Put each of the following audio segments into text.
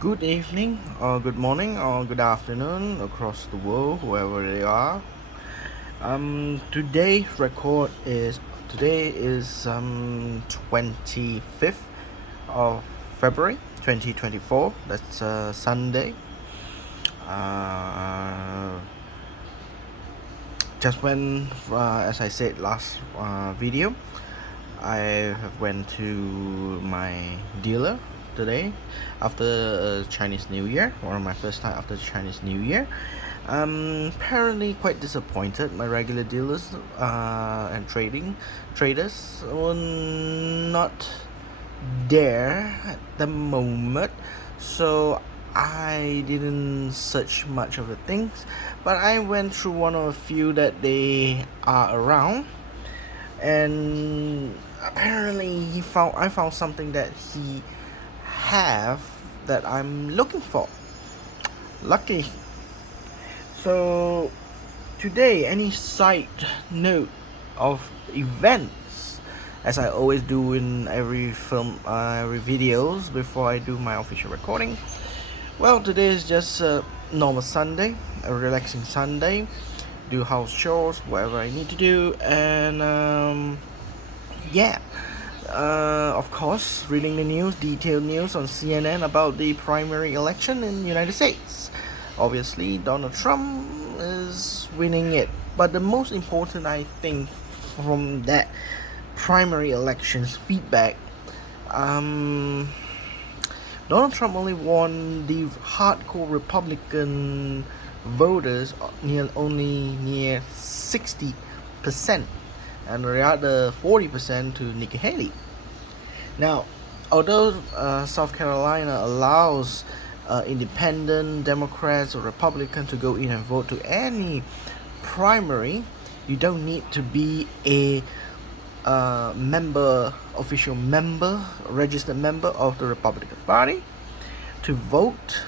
Good evening, or good morning, or good afternoon across the world, whoever they are. Today is 25th of February 2024. That's Sunday. Uh, just when, as I said last video, I have went to my dealer today after Chinese New Year, one of my first time after Chinese New Year. Apparently quite disappointed. My regular dealers and traders were not there at the moment, so I didn't search much of the things, but I went through one of a few that they are around, and apparently I found something that he have that I'm looking for. Lucky. So today, any side note of events, as I always do in every every videos before I do my official recording. Well, today is just a normal Sunday, a relaxing Sunday. Do house chores, whatever I need to do, and yeah. Of course, reading the news, detailed news on CNN about the primary election in the United States. Obviously, Donald Trump is winning it. But the most important, I think, from that primary elections feedback, um, Donald Trump only won the hardcore Republican voters near 60%, and the other 40% to Nikki Haley. Now, although South Carolina allows independent Democrats or Republicans to go in and vote to any primary, you don't need to be a official member, registered member of the Republican Party to vote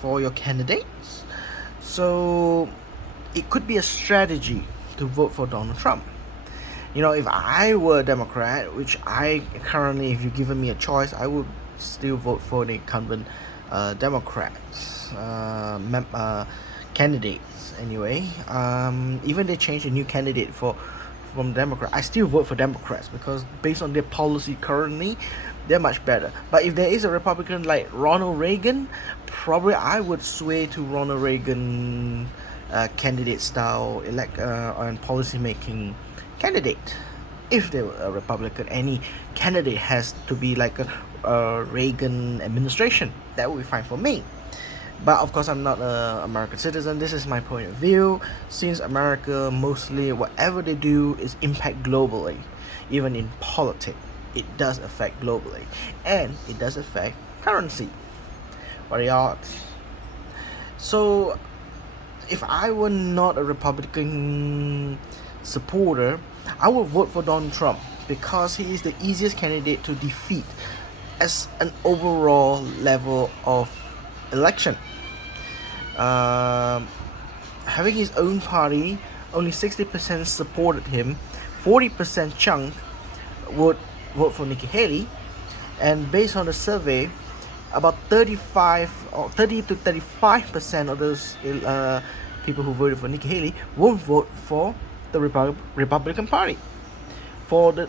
for your candidates. So it could be a strategy to vote for Donald Trump. If I were a Democrat, which I currently, if you given me a choice, I would still vote for the incumbent Democrats candidates. Anyway, even they change a new candidate from Democrat, I still vote for Democrats because based on their policy currently, they're much better. But if there is a Republican like Ronald Reagan, probably I would sway to Ronald Reagan candidate style and policy making candidate. If they were a Republican, any candidate has to be like a Reagan administration. That would be fine for me. But of course, I'm not an American citizen. This is my point of view. Since America mostly whatever they do is impact globally, even in politics, it does affect globally, and it does affect currency. What are the odds? So, if I were not a Republican supporter, I would vote for Donald Trump because he is the easiest candidate to defeat as an overall level of election. Having his own party, only 60% supported him, 40% chunk would vote for Nikki Haley, and based on the survey, about 35 or 30 to 35% of those people who voted for Nikki Haley won't vote for the Republican Party for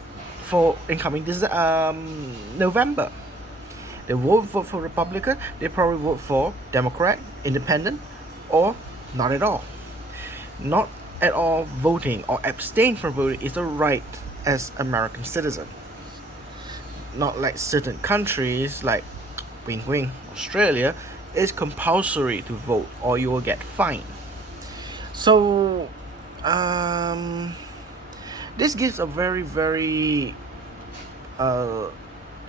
incoming this November. They won't vote for Republican. They probably vote for Democrat, Independent, or not at all. Not at all voting or abstain from voting is a right as American citizen. Not like certain countries like wing wing Australia, it's compulsory to vote or you will get fined. So this gives a very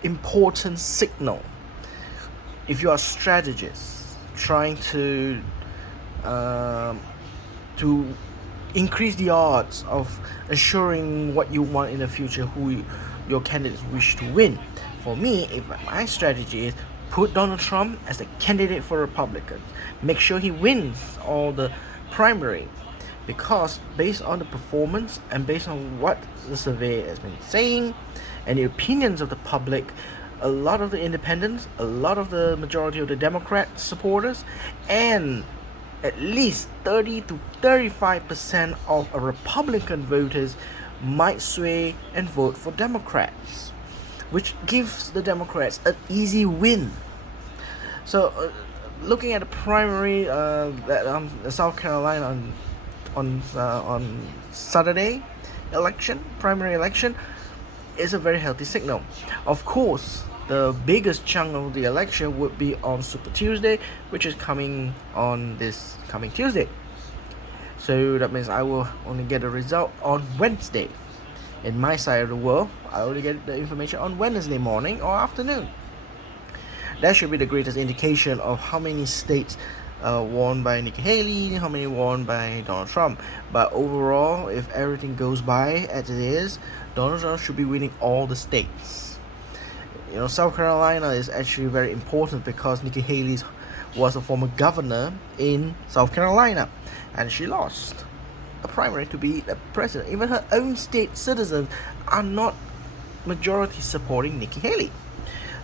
important signal. If you are a strategist trying to increase the odds of assuring what you want in the future, your candidates wish to win. For me, if my strategy is put Donald Trump as a candidate for Republicans, make sure he wins all the primary, because based on the performance and based on what the survey has been saying and the opinions of the public, a lot of the independents, a lot of the majority of the Democrat supporters, and at least 30 to 35% of Republican voters might sway and vote for Democrats, which gives the Democrats an easy win. So, looking at the primary South Carolina on Saturday primary election, is a very healthy signal. Of course, the biggest chunk of the election would be on Super Tuesday, which is coming on this coming Tuesday. So that means I will only get a result on Wednesday. In my side of the world, I only get the information on Wednesday morning or afternoon. That should be the greatest indication of how many states won by Nikki Haley, how many won by Donald Trump. But overall, if everything goes by as it is, Donald Trump should be winning all the states. South Carolina is actually very important because Nikki Haley was a former governor in South Carolina, and she lost a primary to be the president. Even her own state citizens are not majority supporting Nikki Haley.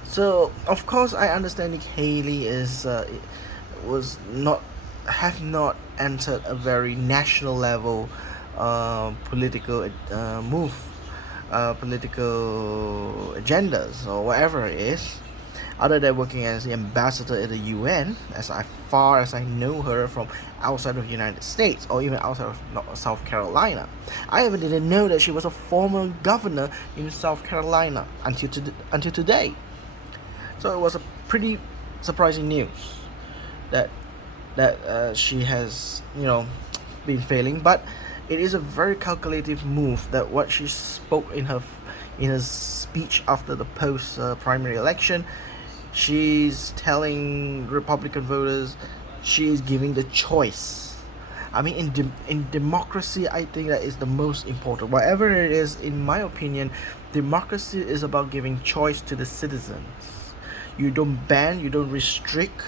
So of course I understand Nikki Haley have not entered a very national level political political agendas or whatever it is, other than working as the ambassador at the UN, as far as I know her from outside of the United States or even outside of South Carolina. I even didn't know that she was a former governor in South Carolina until today. So it was a pretty surprising news that she has been failing, but it is a very calculative move. That what she spoke in her speech after the post primary election, she's telling Republican voters she's giving the choice. I mean, in democracy, I think that is the most important. Whatever it is, in my opinion, democracy is about giving choice to the citizens. You don't ban, you don't restrict.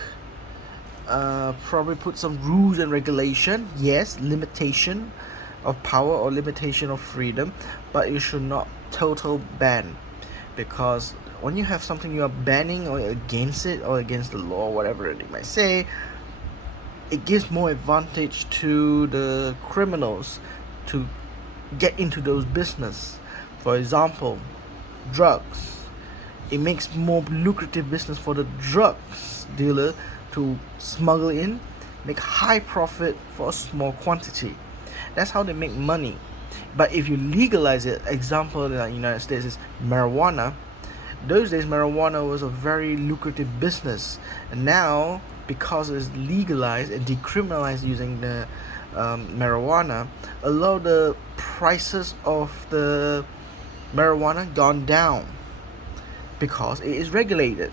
Probably put some rules and regulation. Yes, limitation of power or limitation of freedom, but you should not total ban, because when you have something you are banning or against it or against the law, whatever they might say, it gives more advantage to the criminals to get into those business. For example, drugs. It makes more lucrative business for the drugs dealer to smuggle in, make high profit for a small quantity. That's how they make money. But if you legalize it, example in the United States is marijuana. Those days marijuana was a very lucrative business, and now because it's legalized and decriminalized using the marijuana, a lot of the prices of the marijuana gone down because it is regulated.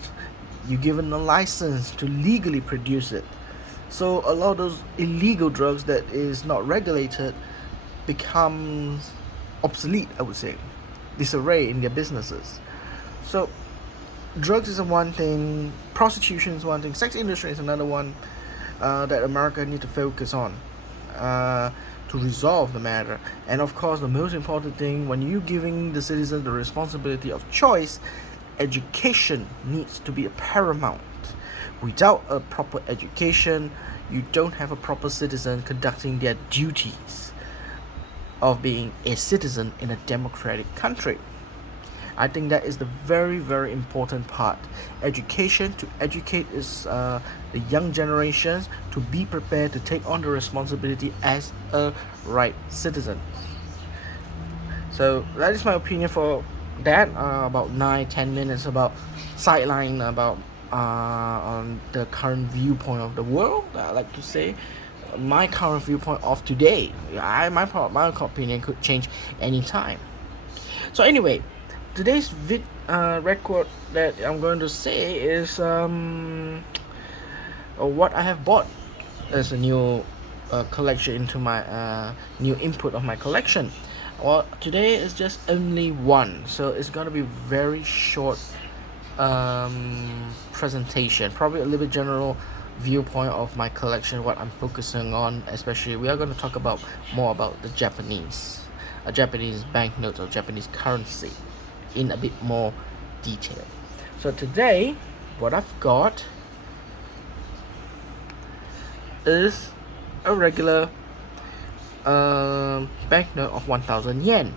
You're given a license to legally produce it. So a lot of those illegal drugs that is not regulated becomes obsolete, I would say, disarray in their businesses. So drugs is one thing, prostitution is one thing, sex industry is another one that America need to focus on to resolve the matter. And of course, the most important thing, when you're giving the citizen the responsibility of choice, education needs to be paramount. Without a proper education, you don't have a proper citizen conducting their duties of being a citizen in a democratic country. I think that is the very, very important part. Education, to educate is the young generations to be prepared to take on the responsibility as a right citizen. So that is my opinion for that. About 9-10 minutes about sideline, about on the current viewpoint of the world. I like to say my current viewpoint of today. My opinion could change anytime. So anyway, today's record that I'm going to say is what I have bought as a new collection into my new input of my collection. Well, today is just only one, so it's gonna be very short presentation, probably a little bit general viewpoint of my collection, what I'm focusing on. Especially we are going to talk about more about the Japanese banknotes or Japanese currency in a bit more detail. So today, what I've got is a regular banknote of 1,000 yen.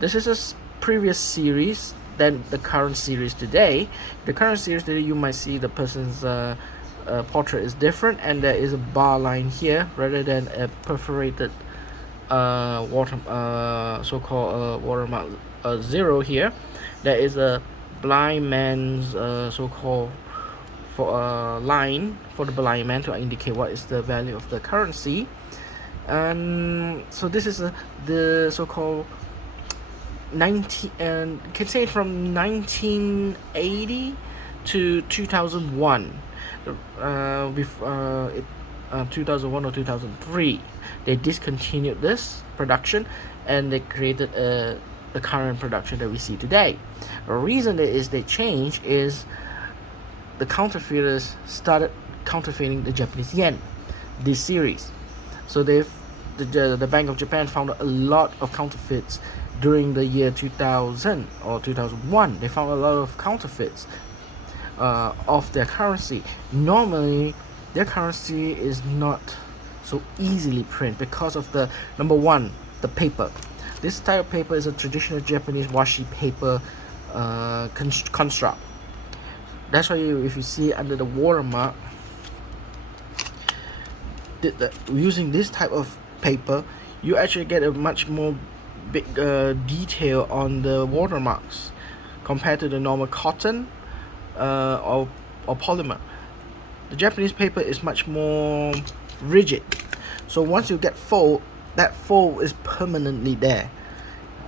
This is a previous series than the current series today. The current series today, you might see the person's portrait is different, and there is a bar line here rather than a perforated so-called watermark 0 here. There is a blind man's so-called for line for the blind man to indicate what is the value of the currency. And so this is the so-called 19 and can say from 1980 to 2001. With 2001 or 2003, they discontinued this production and they created the current production that we see today. The reason that is they changed is the counterfeiters started counterfeiting the Japanese yen, this series. So the Bank of Japan found a lot of counterfeits during the year 2000 or 2001. They found a lot of counterfeits of their currency. Normally, their currency is not so easily print because of the number one, the paper. This type of paper is a traditional Japanese washi paper construct. That's why if you see under the watermark, using this type of paper, you actually get a much more big detail on the watermarks compared to the normal cotton or polymer. The Japanese paper is much more rigid, so once you get fold, that fold is permanently there.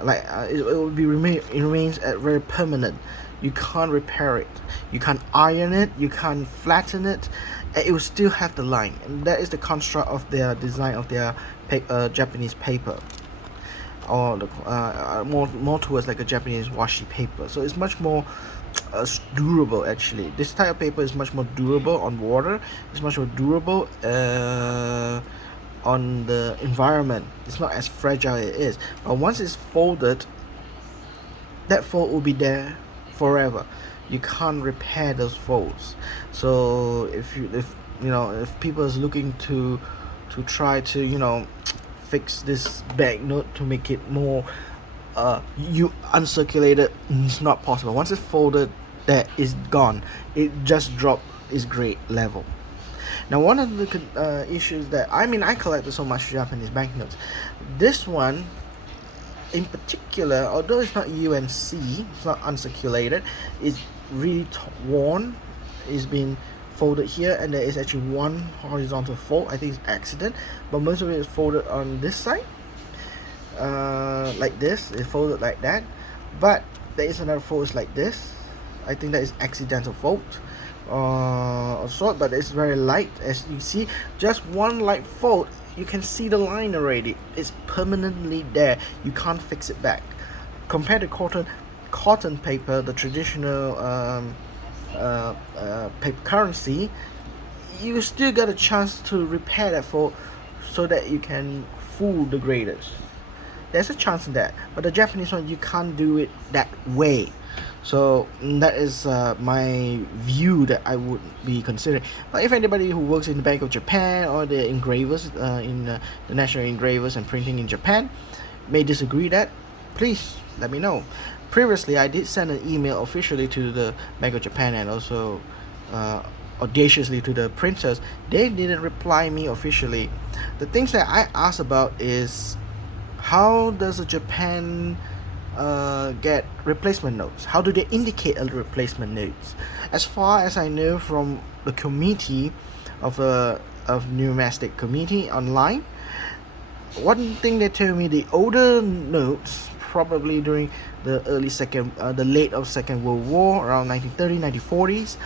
Like it will be it remains very permanent. You can't repair it, you can't iron it, you can't flatten it, and it will still have the line. And that is the construct of their design of their Japanese paper, or the more towards like a Japanese washi paper. So it's much more durable. Actually, this type of paper is much more durable on water. It's much more durable on the environment. It's not as fragile it is, but once it's folded, that fold will be there forever. You can't repair those folds. So if people is looking to try to fix this banknote to make it more you uncirculated, it's not possible. Once it's folded, that is gone. It just dropped its grade level. Now, one of the issues that I collected so much Japanese banknotes. This one in particular, although it's not UNC, it's not uncirculated, it's really worn. It's been folded here, and there is actually one horizontal fold. I think it's accident, but most of it is folded on this side, like this. It's folded like that, but there is another fold like this. I think that is accidental fold of sort, but it's very light. As you see, just one light fold, you can see the line already. It's permanently there. You can't fix it back. Compared to cotton paper, the traditional paper currency, you still got a chance to repair that fold so that you can fool the graders. There's a chance in that, but the Japanese one, you can't do it that way. So that is my view that I would be considering. But if anybody who works in the Bank of Japan or the engravers in the National Engravers and Printing in Japan may disagree, that please let me know. Previously, I did send an email officially to the Bank of Japan and also audaciously to the printers. They didn't reply me officially. The things that I asked about is, how does Japan get replacement notes? How do they indicate a replacement notes? As far as I know from the committee of numismatic committee online, one thing they tell me, the older notes, probably during the late of Second World War, around 1930s, 1940s,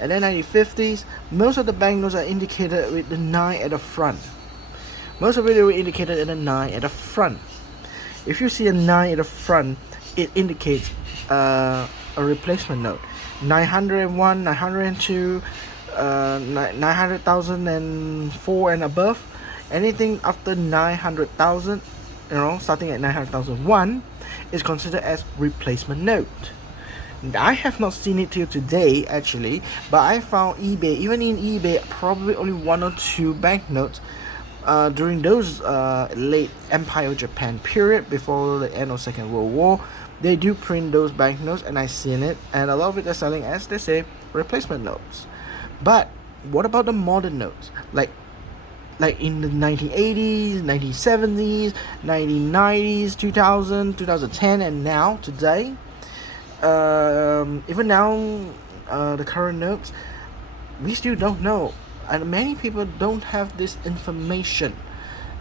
and then 1950s, most of the banknotes are indicated with the 9 at the front. Most of it were indicated in a 9 at the front. If you see a 9 at the front, it indicates a replacement note. 901, 902, 900,004 and above. Anything after 900,000, starting at 900,001, is considered as replacement note. I have not seen it till today actually, but I found eBay. Even in eBay, probably only one or two banknotes during those late Empire of Japan period before the end of Second World War. They do print those banknotes, and I've seen it, and a lot of it are selling as they say replacement notes. But what about the modern notes? Like in the 1980s, 1970s, 1990s, 2000, 2010, and now today. Even now, the current notes, we still don't know, and many people don't have this information,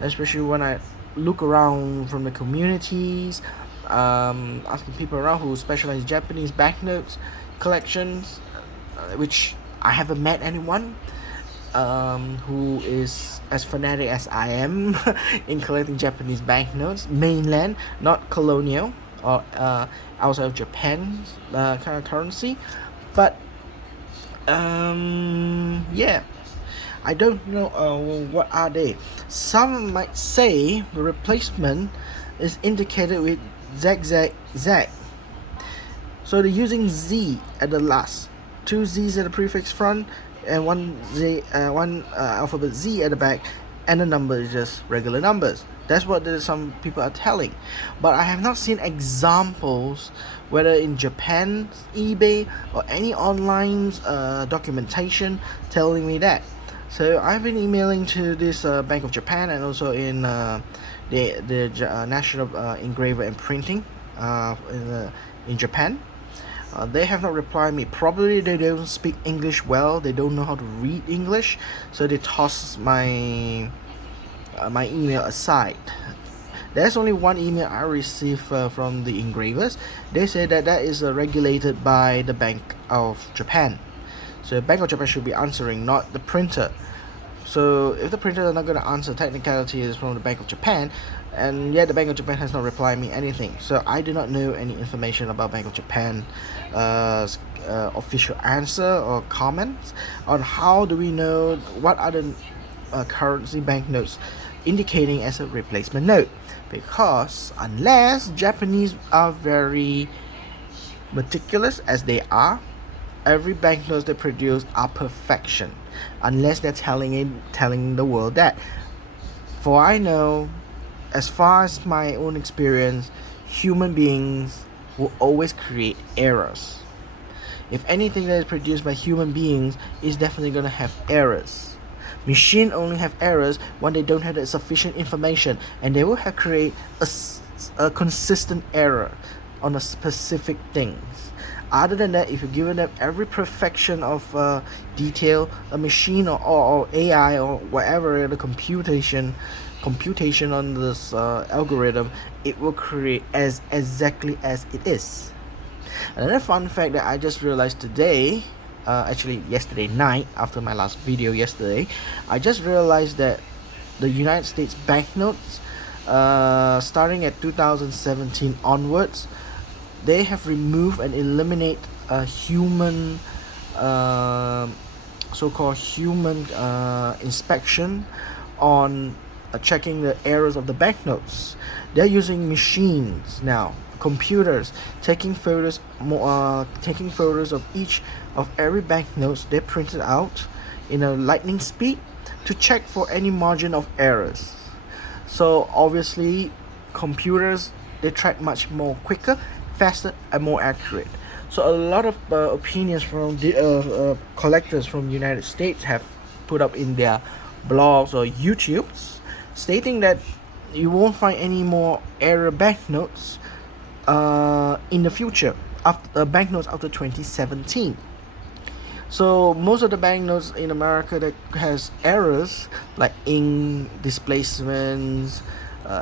especially when I look around from the communities, asking people around who specialize in Japanese banknotes collections, which I haven't met anyone who is as fanatic as I am in collecting Japanese banknotes, mainland, not colonial or outside of Japan's kind of currency. But yeah, I don't know what are they. Some might say the replacement is indicated with ZZZ. So they're using Z at the last, two Z's at the prefix front, and one alphabet Z at the back, and the number is just regular numbers. That's what some people are telling, but I have not seen examples, whether in Japan, eBay, or any online documentation telling me that. So I've been emailing to this Bank of Japan, and also in the National Engraver and Printing in Japan. They have not replied me. Probably they don't speak English well. They don't know how to read English, so they toss my email aside. There's only one email I received from the engravers. They say that is regulated by the Bank of Japan. So the Bank of Japan should be answering, not the printer. So if the printer is not going to answer, technicality is from the Bank of Japan, and yet the Bank of Japan has not replied me anything. So I do not know any information about Bank of Japan official answer or comments on how do we know what are the currency banknotes indicating as a replacement note, because unless Japanese are very meticulous as they are, every banknotes they produce are perfection, unless they're telling the world that. For I know, as far as my own experience, human beings will always create errors. If anything that is produced by human beings is definitely going to have errors. Machine only have errors when they don't have the sufficient information, and they will have create a consistent error on a specific things. Other than that, if you're giving them every perfection of detail, a machine or AI or whatever the computation on this algorithm, it will create as exactly as it is. Another fun fact that I just realized today, actually yesterday night, after my last video yesterday, I just realized that the United States banknotes, starting at 2017 onwards, they have removed and eliminate human so-called human inspection on checking the errors of the banknotes. They're using machines now, computers, taking photos of each of every banknotes they printed out in a lightning speed to check for any margin of errors. So obviously computers, they track much more quicker, faster, and more accurate. So a lot of opinions from the collectors from the United States have put up in their blogs or YouTubes, stating that you won't find any more error banknotes in the future after banknotes after 2017. So most of the banknotes in America that has errors like ink displacements,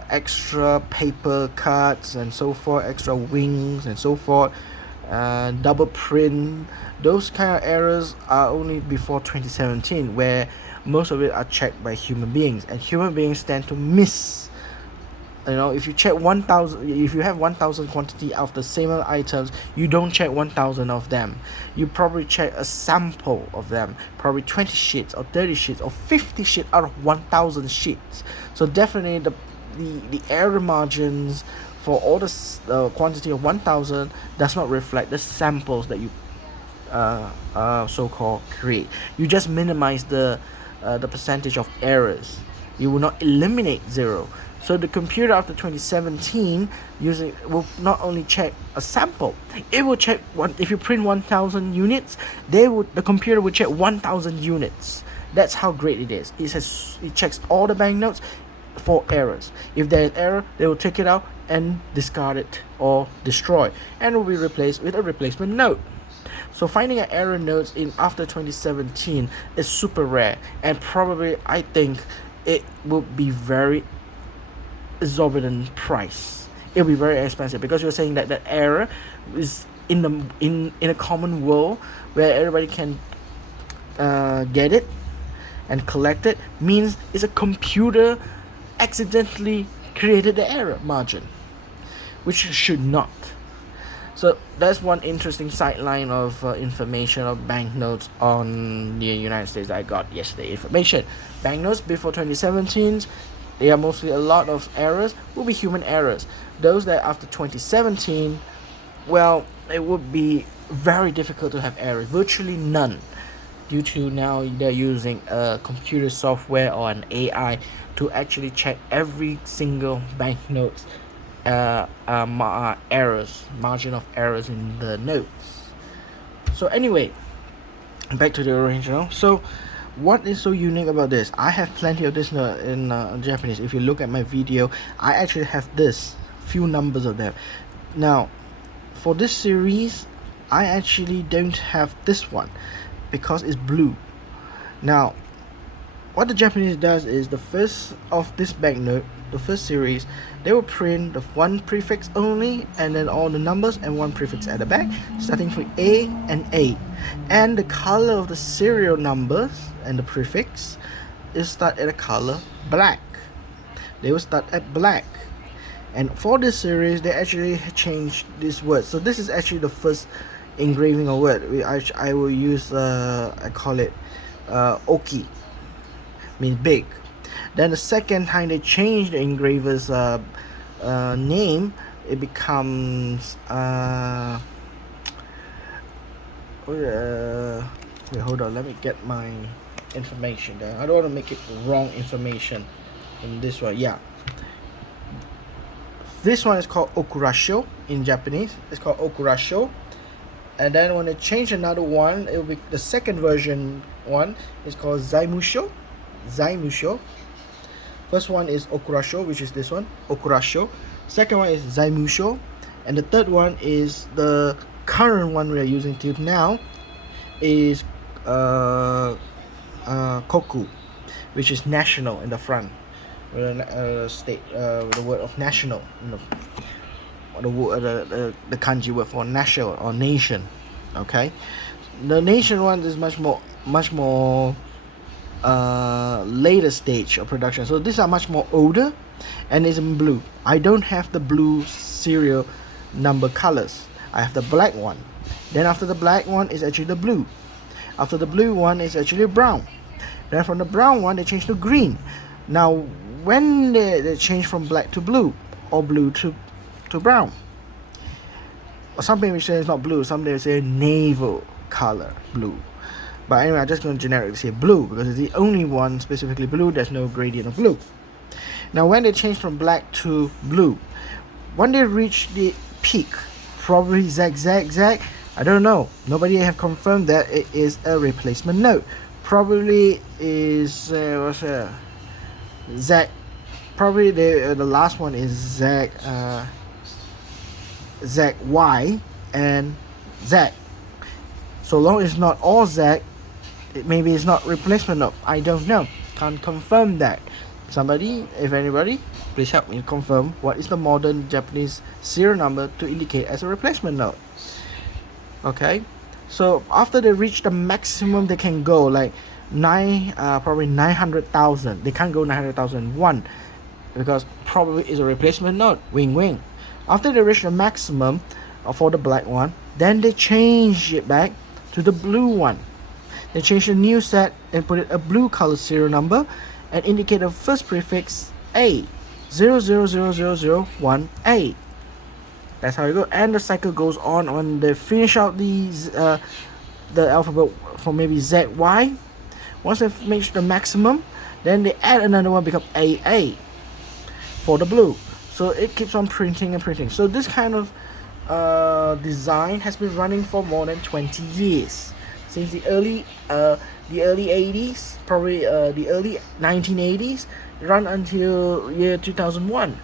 extra paper cuts and so forth, extra wings and so forth, double print, those kind of errors are only before 2017, where most of it are checked by human beings, and human beings tend to miss. If you check 1,000, if you have 1,000 quantity of the similar items, you don't check 1,000 of them. You probably check a sample of them, probably 20 sheets or 30 sheets or 50 sheets out of 1,000 sheets. So definitely the error margins for all the quantity of 1000 does not reflect the samples that you so-called create. You just minimize the percentage of errors. You will not eliminate 0. So the computer after 2017 will not only check a sample, it will check if you print 1000 units, the computer will check 1000 units. That's how great it is. It checks all the banknotes for errors. If there is error, they will take it out and discard it or destroy, and will be replaced with a replacement note. So finding an error notes in after 2017 is super rare, and probably I think it will be very exorbitant price. It'll be very expensive because you're saying that error is in a common world where everybody can get it and collect it, means it's a computer accidentally created the error margin, which should not. So that's one interesting sideline of information of banknotes on the United States that I got yesterday. Information. Banknotes before 2017, they are mostly a lot of errors, will be human errors. Those that after 2017, well, it would be very difficult to have errors, virtually none, due to now they're using a computer software or an AI to actually check every single banknotes errors, margin of errors in the notes. So anyway, back to the original. So what is so unique about this? I have plenty of this in Japanese. If you look at my video, I actually have this few numbers of them. Now for this series, I actually don't have this one because it's blue. Now what the Japanese does is, the first of this banknote, the first series, they will print the one prefix only, and then all the numbers and one prefix at the back, starting with A and A. And the color of the serial numbers and the prefix is start at a color black. They will start at black. And for this series, they actually changed this word. So this is actually the first engraving of word. I will use I call it oki, means big. Then the second time they change the engraver's name, it becomes wait, hold on, let me get my information there. I don't want to make it wrong information in this one. Yeah, this one is called okurasho in Japanese. It's called okurasho. And then when they change another one, it will be the second version one is called zaimusho. First one is okurasho, which is this one, okurasho. Second one is zaimusho, and the third one is the current one we are using till now is koku, which is national in the front, with state with the word of national, the kanji word for national or nation. Okay, the nation one is much more later stage of production, so these are much more older and is in blue. I don't have the blue serial number colors. I have the black one. Then after the black one is actually the blue. After the blue one is actually brown. Then from the brown one they change to green. Now when they change from black to blue or blue to brown, or something we say is not blue, some they say naval color blue. But anyway, I'm just going to generically say blue because it's the only one specifically blue. There's no gradient of blue. Now when they change from black to blue, when they reach the peak, probably zag, I don't know, nobody have confirmed that it is a replacement note. Probably is zag, probably the last one is zag, zag Y and zag. So long as it's not all zag, maybe it's not replacement note. I don't know, can't confirm that. Somebody, if anybody, please help me confirm what is the modern Japanese serial number to indicate as a replacement note. Okay, so after they reach the maximum they can go, like probably 900,000, they can't go 900,001 because probably is a replacement note. Wing. After they reach the maximum for the black one, then they change it back to the blue one. They change the new set and put it a blue color serial number and indicate the first prefix A, 000001A. That's how it goes. And the cycle goes on when they finish out these the alphabet for maybe Z, Y. Once they've reached the maximum, then they add another one, become AA for the blue. So it keeps on printing and printing. So this kind of design has been running for more than 20 years, since the early 80s, probably the early 1980s, run until year 2001.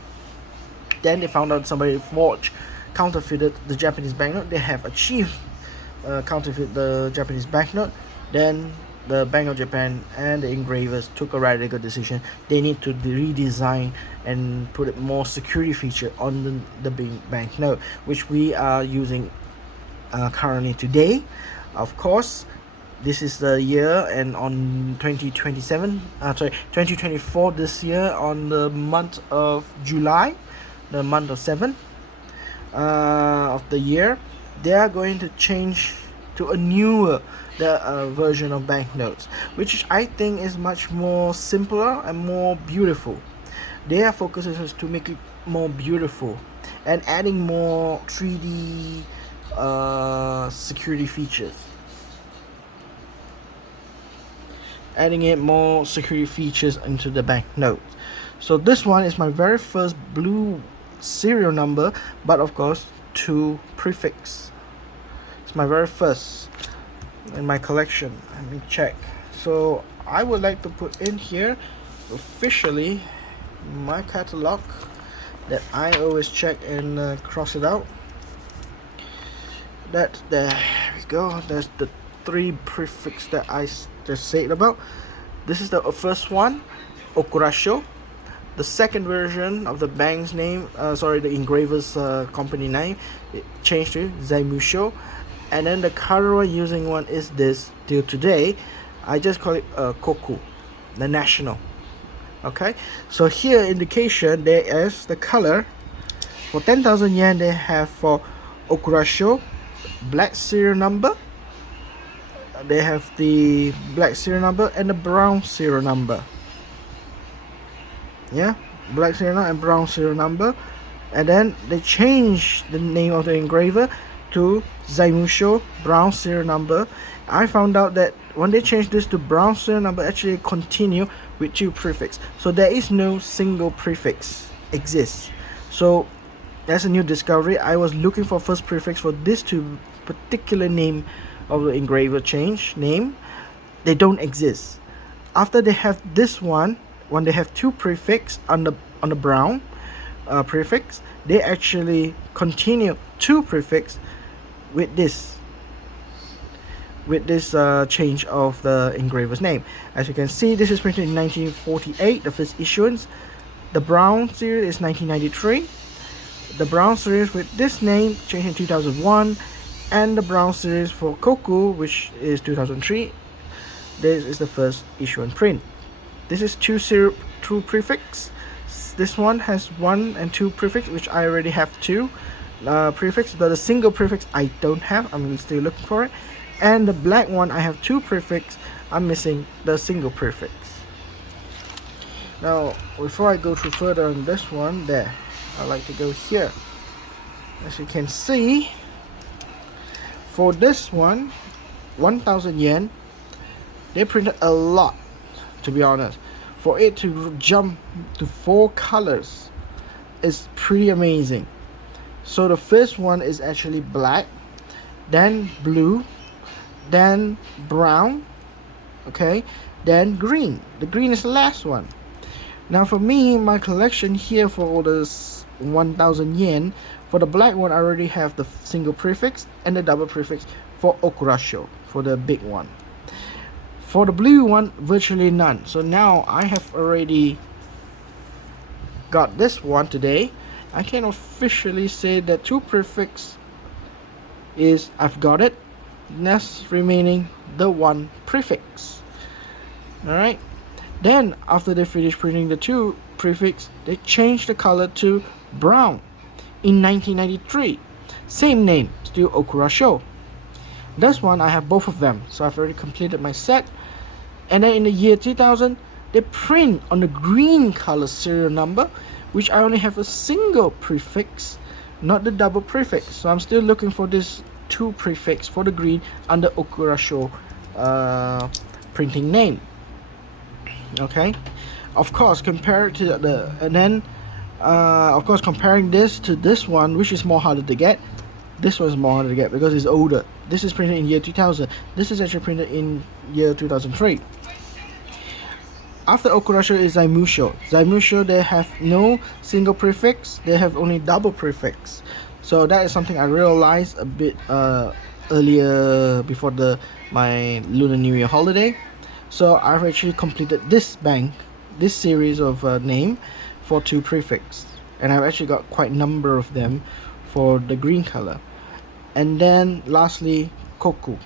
Then they found out somebody forged, counterfeited the Japanese banknote. They have achieved counterfeit the Japanese banknote. Then the Bank of Japan and the engravers took a radical decision. They need to redesign and put more security feature on the banknote, which we are using currently today. Of course, this is the year, and on 2024 this year, on the month of July, the month of 7 of the year, they are going to change to a newer version of banknotes, which I think is much more simpler and more beautiful. Their focus is to make it more beautiful and adding more 3D security features. Adding it more security features into the banknote. So this one is my very first blue serial number, but of course 2 prefix. It's my very first in my collection. Let me check. So I would like to put in here officially my catalog that I always check and cross it out. There we go. There's the 3 prefix that I just said about. This is the first one, Okurasho. The second version of the bank's name, the engraver's company name, it changed to Zaimusho. And then the current one using one is this till today. I just call it Koku, the national. Okay, so here indication there is the color. For 10,000 yen, they have for Okurasho black serial number. They have the black serial number and the brown serial number. Yeah, black serial number and brown serial number. And then they change the name of the engraver to Zaimusho brown serial number. I found out that when they change this to brown serial number, actually continue with 2 prefix. So there is no single prefix exists. So that's a new discovery. I was looking for first prefix for this 2 particular name of the engraver change name. They don't exist. After they have this one, when they have 2 prefix on the brown prefix, they actually continue 2 prefix with this change of the engraver's name. As you can see, this is printed in 1948, the first issuance. The brown series is 1993. The brown series with this name changed in 2001, and the brown series for Koku, which is 2003. This is the first issuance print. This is 2 prefix. This one has 1 and 2 prefix, which I already have 2 prefix, but the single prefix I don't have. I'm still looking for it. And the black one, I have 2 prefix. I'm missing the single prefix. Now, before I go through further on this one, I like to go here. As you can see, for this one, 1,000 yen, they printed a lot, to be honest. For it to jump to 4 colors is pretty amazing. So the first one is actually black, then blue, then brown, okay, then green. The green is the last one. Now for me, my collection here for all this 1,000 yen, for the black one I already have the single prefix and the double prefix for Okurasho, for the big one. For the blue one, virtually none. So now I have already got this one today. I can officially say that 2 prefix is I've got it. Next remaining the 1 prefix. Alright. Then after they finish printing the 2 prefix, they changed the color to brown in 1993. Same name, still Okurasho. This one I have both of them, so I've already completed my set. And then in the year 2000, they print on the green color serial number, which I only have a single prefix not the double prefix. So I'm still looking for this 2 prefix for the green under Okurasho printing name. Okay, of course, compare it to the, and then of course comparing this to this one, which is more harder to get. This one is more harder to get because it's older. This is printed in year 2000. This is actually printed in year 2003. After Okurasho is Zaimusho. Zaimusho, they have no single prefix, they have only double prefix. So that is something I realized a bit earlier before my Lunar New Year holiday. So I've actually completed this series of name for 2 prefix, and I've actually got quite a number of them for the green color. And then lastly, Koku.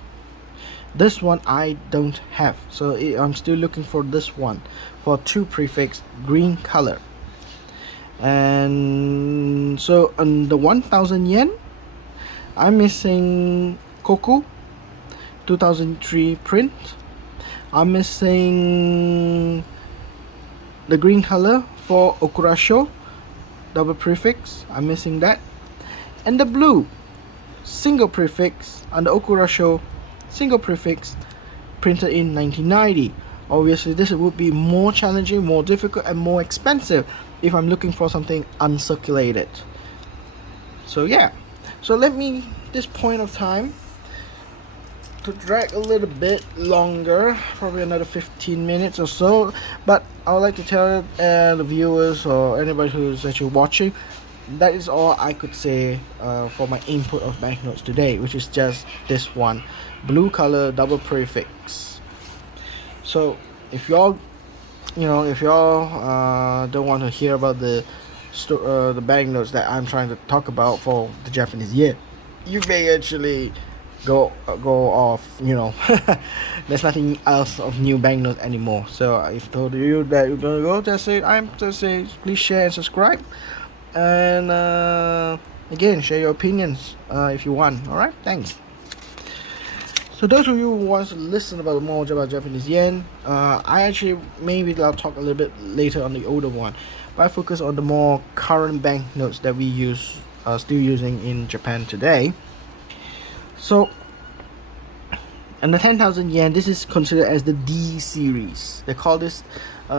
This one I don't have, so I'm still looking for this one for 2 prefix green color. And so on the 1000 yen, I'm missing Koku 2003 print. I'm missing the green color for Okurasho double prefix. I'm missing that, and the blue single prefix under Okurasho single prefix printed in 1990. Obviously this would be more challenging, more difficult, and more expensive if I'm looking for something uncirculated. So yeah, so let me, this point of time, to drag a little bit longer, probably another 15 minutes or so, but I would like to tell the viewers or anybody who's actually watching, that is all I could say for my input of banknotes today, which is just this one, blue color double prefix. So if y'all don't want to hear about the banknotes that I'm trying to talk about for the Japanese yen, you may actually go off. There's nothing else of new banknotes anymore. So I've told you that you're gonna go, just say, please share and subscribe, and again, share your opinions if you want. All right, thanks. So those of you who want to listen about more about Japanese yen, I actually, maybe I'll talk a little bit later on the older one, but I focus on the more current banknotes that we still using in Japan today. So, and the 10,000 yen, this is considered as the D series. They call this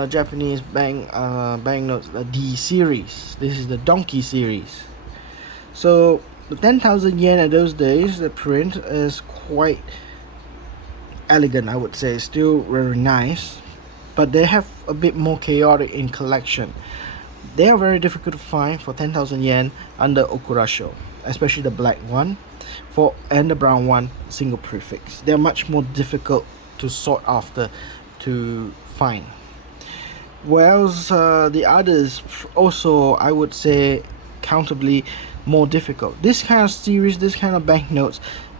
Japanese banknotes the D series. This is the donkey series. So the 10,000 yen at those days, the print is quite elegant, I would say. Still very nice, but they have a bit more chaotic in collection. They are very difficult to find for 10,000 yen under Okurasho, especially the black one and the brown one single prefix. They're much more difficult to sort after to find, whereas the others also, I would say, countably more difficult. This kind of series, this kind of banknotes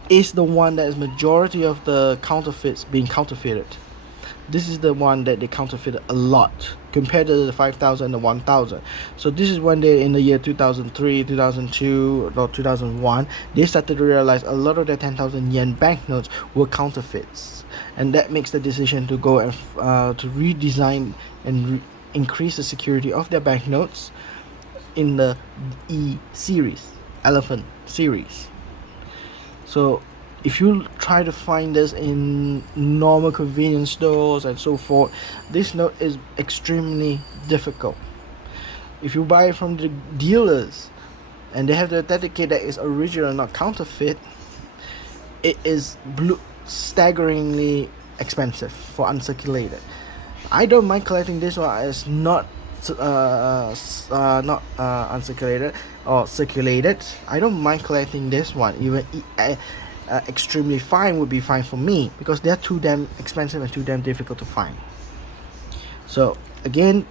is the one that is majority of the counterfeits being counterfeited. This is the one that they counterfeited a lot compared to the 5,000 and the 1,000. So this is when they, in the year 2003, 2002 or 2001, they started to realize a lot of their 10,000 yen banknotes were counterfeits, and that makes the decision to go and to redesign and increase the security of their banknotes in the E series, elephant series. So if you try to find this in normal convenience stores and so forth, this note is extremely difficult. If you buy it from the dealers and they have to authenticate that it's original, not counterfeit, it is staggeringly expensive for uncirculated. I don't mind collecting this one as not uncirculated or circulated. I don't mind collecting this one. Even extremely fine would be fine for me, because they're too damn expensive and too damn difficult to find. So again,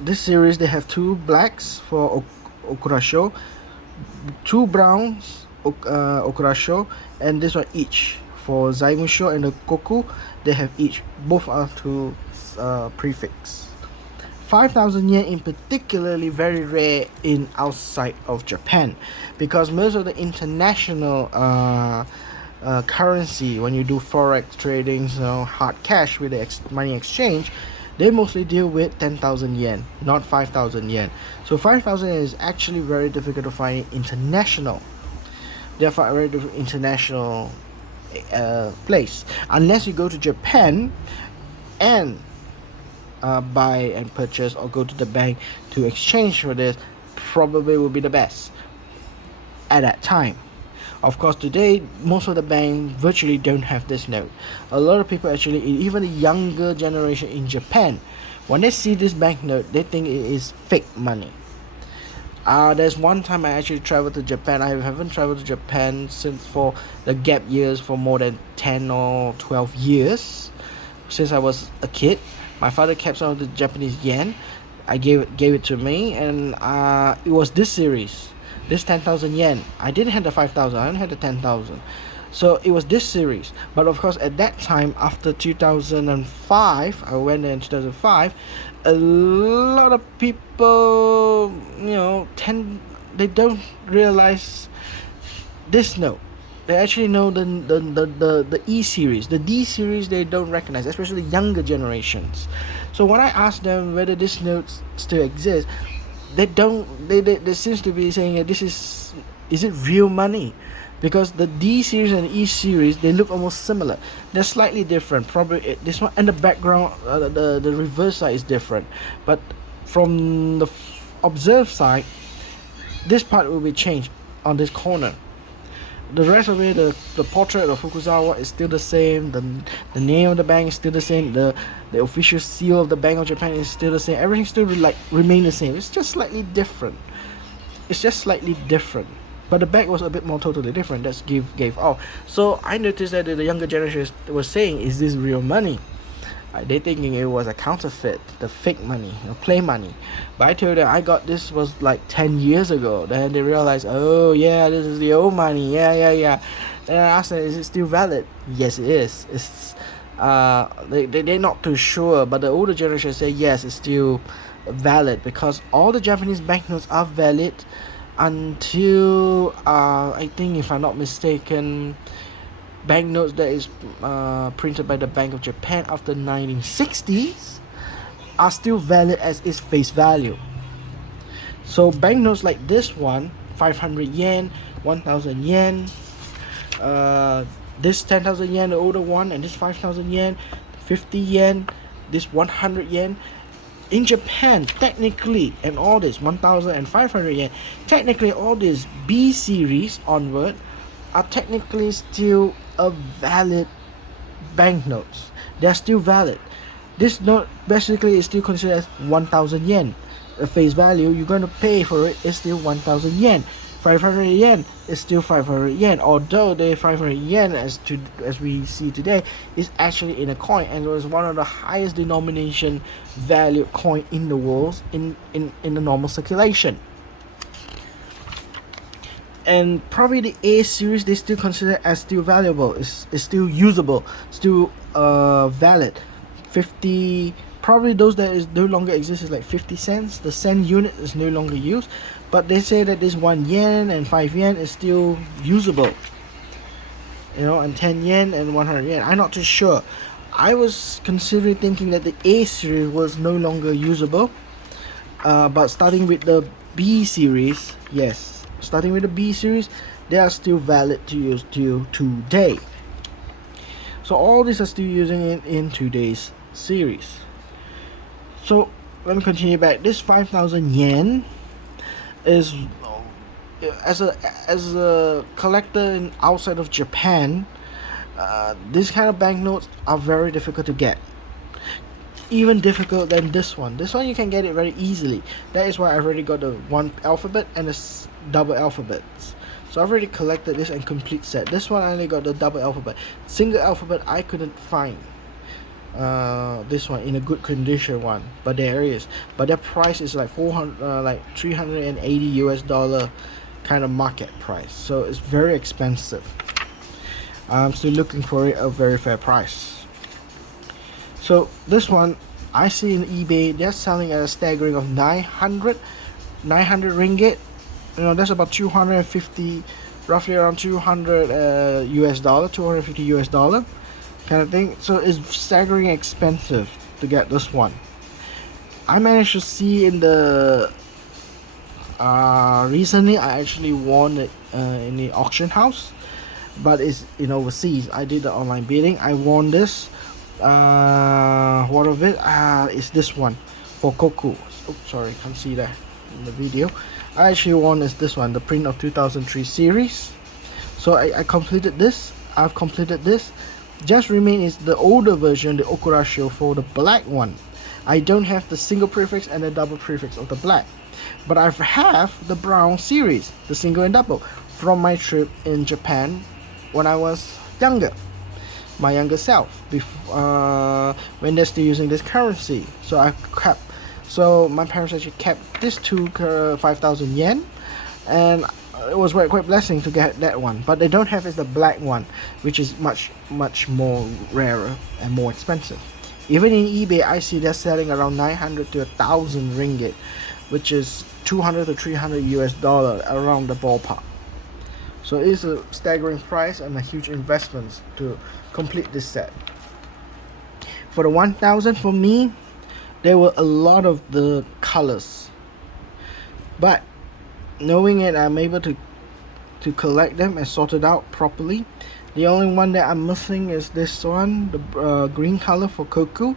this series, they have 2 blacks for Okurasho, 2 browns Okurasho, and this one each for Zaimusho and the Koku. They have each, both are 2 prefix. 5,000 yen in particularly very rare in outside of Japan, because most of the international currency, when you do forex trading, hard cash with the money exchange, they mostly deal with 10,000 yen, not 5,000 yen. So 5,000 yen is actually very difficult to find international. Therefore, a very different international place, unless you go to Japan and buy and purchase, or go to the bank to exchange for this. Probably will be the best at that time. Of course, today most of the banks virtually don't have this note. A lot of people actually, even the younger generation in Japan, when they see this banknote, they think it is fake money. There's one time I actually traveled to Japan. I haven't traveled to Japan since for the gap years for more than 10 or 12 years. Since I was a kid, my father kept some of the Japanese yen. I gave it to me, and it was this series, this 10,000 yen. I didn't have the 5,000. I only had the 10,000. So it was this series. But of course, at that time, after 2005, I went there in 2005. A lot of people, they don't realize this note. They actually know the E series. The D series they don't recognize, especially younger generations. So when I ask them whether this note still exists, they don't. They seems to be saying that is it real money? Because the D series and E series, they look almost similar. They're slightly different. Probably this one, and the background, the reverse side is different. But from the observed side, this part will be changed on this corner. The rest of it, the portrait of Fukuzawa is still the same. The name of the bank is still the same. The official seal of the Bank of Japan is still the same. Everything still remain the same. It's just slightly different. But the back was a bit more totally different. That's gave off. So I noticed that the younger generation was saying, "Is this real money?" They thinking it was a counterfeit, the fake money, play money. But I told them I got this was like 10 years ago. Then they realized, oh yeah, this is the old money. Yeah. Then I asked them, is it still valid? Yes, it is. It's they're not too sure, but the older generation say yes, it's still valid, because all the Japanese banknotes are valid until I think, if I'm not mistaken, banknotes that is printed by the Bank of Japan after 1960s are still valid as its face value. So banknotes like this one, 500 yen, 1,000 yen, this 10,000 yen, the older one, and this 5,000 yen, 50 yen, this 100 yen. In Japan, technically, and all this 1,000 and 500 yen, technically all this B series onward are technically still a valid banknotes. They're still valid. This note basically is still considered as 1,000 yen. The face value you're going to pay for it is still 1,000 yen. 500 yen is still 500 yen. Although the 500 yen, as we see today, is actually in a coin, and it was one of the highest denomination value coin in the world in the normal circulation. And probably the A series they still consider as still valuable, is still usable, still valid. 50, probably those that is no longer exist is like 50 cents. The cent unit is no longer used, but they say that this 1 yen and 5 yen is still usable, and 10 yen and 100 yen. I'm not too sure. I was considering thinking that the A series was no longer usable, but starting with the B series, yes. Starting with the B series, they are still valid to use till today. So all these are still using it in today's series. So let me continue back. This 5,000 yen is, as a collector outside of Japan, these kind of banknotes are very difficult to get. Even difficult than this one. This one you can get it very easily. That is why I've already got the one alphabet and the double alphabets. So I've already collected this and complete set. This one I only got the double alphabet. Single alphabet I couldn't find. This one in a good condition one, but there is. But their price is like 380 US dollar kind of market price. So it's very expensive. I'm still looking for it a very fair price. So this one I see in eBay, they're selling at a staggering of 900 ringgit. That's about 250, roughly around 200 US dollar, 250 US dollar kind of thing. So it's staggering expensive to get this one. I managed to see in the recently I actually won it in the auction house, but it's in overseas. I did the online bidding. I won this. What of it? It's this one for Koku. Oh, sorry, can't see that in the video. I actually won is this one, the print of 2003 series. So I completed this. I've completed this. Just remain is the older version, the Okurashio, for the black one. I don't have the single prefix and the double prefix of the black, but I have the brown series, the single and double, from my trip in Japan when I was younger, my younger self, before when they're still using this currency. So my parents actually kept this to 5,000 yen, and it was quite blessing to get that one. But they don't have is the black one, which is much more rarer and more expensive. Even in eBay, I see they're selling around 900 to 1,000 ringgit, which is 200 to 300 US dollar, around the ballpark. So it is a staggering price and a huge investment to complete this set. For the 1,000, for me, there were a lot of the colors, but knowing it, I'm able to collect them and sort it out properly. The only one that I'm missing is this one, the green color for Koku,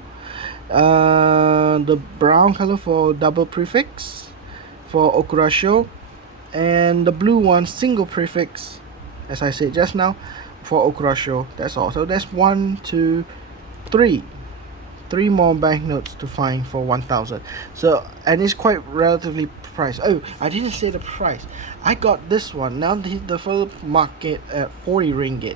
the brown color for double prefix for Okurashio, and the blue one, single prefix, as I said just now, for Okurashio. That's all. So that's 1, 2, 3 more banknotes to find for 1,000. So, and it's quite relatively priced. Oh, I didn't say the price. I got this one. Now the full market at 40 ringgit.